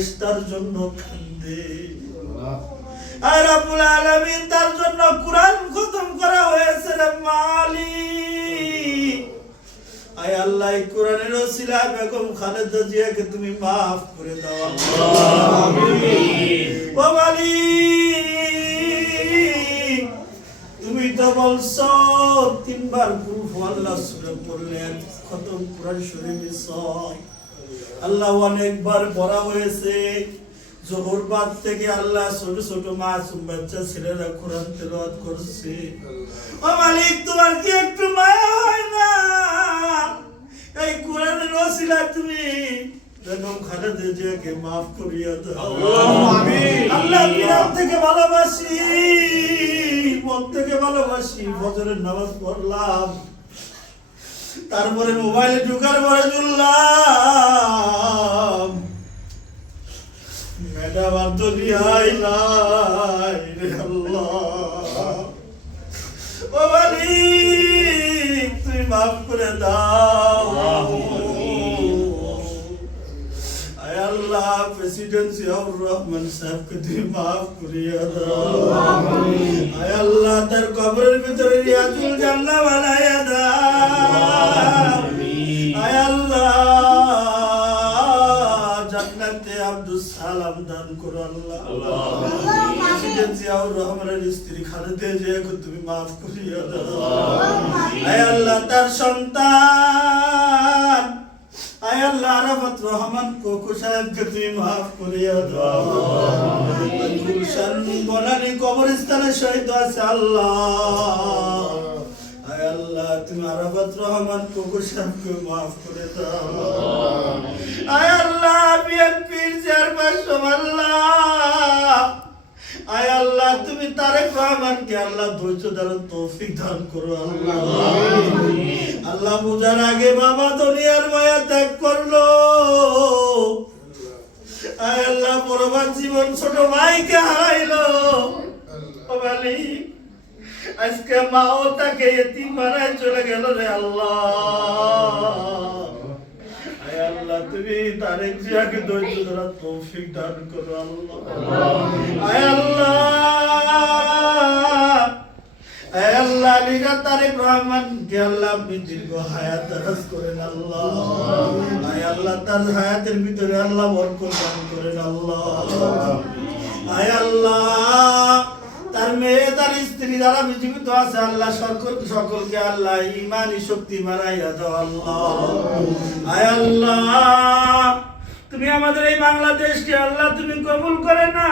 বাংলাদেশ তার জন্য কান্দে। আর আব্বুল আলামিন, তার জন্য কোরআন খতম করা হয়েছে রে আয় আল্লাহ কোরআনের ওসিলা বেগম খালেদা জিয়াকে তুমি মাফ করে দাও ও তুমি তো বলছো, তিনবার কুলফু আল্লাহ সুরে পড়লেন, খতম কোরআন শরীফ আল্লাহ অনেকবার পড়া হয়েছে জোহর বাদ থেকে আল্লাহ ছোট ছোট মাসুম বাচ্চা ছেলেরা কোরআন তেলাওয়াত করছে। ও মালিক তোমার কি একটু মায়া হয় না? এই কোরআনের ওসিলা তুমি বেগম খালেদা জিয়াকে মাফ করিয়া দাও। আল্লাহ বিরাম থেকে ভালোবাসি মন থেকে ভালোবাসি ফজরের নামাজ পড়লাম। তারপরে মোবাইলে ঢুকার পরে ম্যাডাম আর তো রিহাই নাই রে আল্লাহ। ও মালিক তুমি মাফ করে দাও। আল্লাহ প্রেসিডেন্ট জিয়াউর রহমান সাহেবকে তুমি মাফ করিয়া দাও। আয় আল্লাহ তার কবরের ভিতরে রিয়াজুল জান্নাহ বানায়া দাও। দান করো আল্লাহ। প্রেসিডেন্ট জিয়াউর রহমানের স্ত্রী খালেদা জিয়াকে তুমি মাফ করিয়া দাও। আয় আল্লাহ তার সন্তান। আয় আল্লাহ আরাফাত রহমান কোকো সাহেবকে তুমি মাফ করিয়া দাও। গুলশান বনানী কবরস্থানে শহীদ আছে আল্লাহ। আয় আল্লাহ তুমি আরাফাত রহমান কোকো সাহেবকে মাফ করে দাও। আয় আল্লাহ বিএনপির আল্লাহ। আয় আল্লাহ তুমি তারেক রহমানকে আল্লাহ ধৈর্য ধারণ তৌফিক দান করো আল্লাহ। আল্লাহ। বুঝার আগে বাবা দুনিয়ার মায়া ত্যাগ করল। আয় আল্লাহ পরবার জীবন ছোট ভাইকে হারাইলো। আজকে মাও তাকে এতিম বানায় চলে গেল রে আল্লাহ। তুমি তারেক জিয়াকে ধৈর্য ধরা তৌফিক দান করো আল্লাহ। আয় আল্লাহ। আয় আল্লাহ তারেক রহমান কে আল্লাহ আপনি দীর্ঘ হায়াত দারাজ করেন আল্লাহ। আয় আল্লাহ তার হায়াতের ভিতরে আল্লাহ বরকত দান করেন আল্লাহ। স্ত্রী যারা পৃথিবীত আছে আল্লাহ সকল সকলকে আল্লাহ ইমানি শক্তি বাড়াইয়া দাও আল্লাহ। আয় আল্লাহ তুমি আমাদের এই বাংলাদেশকে আল্লাহ তুমি কবুল করে না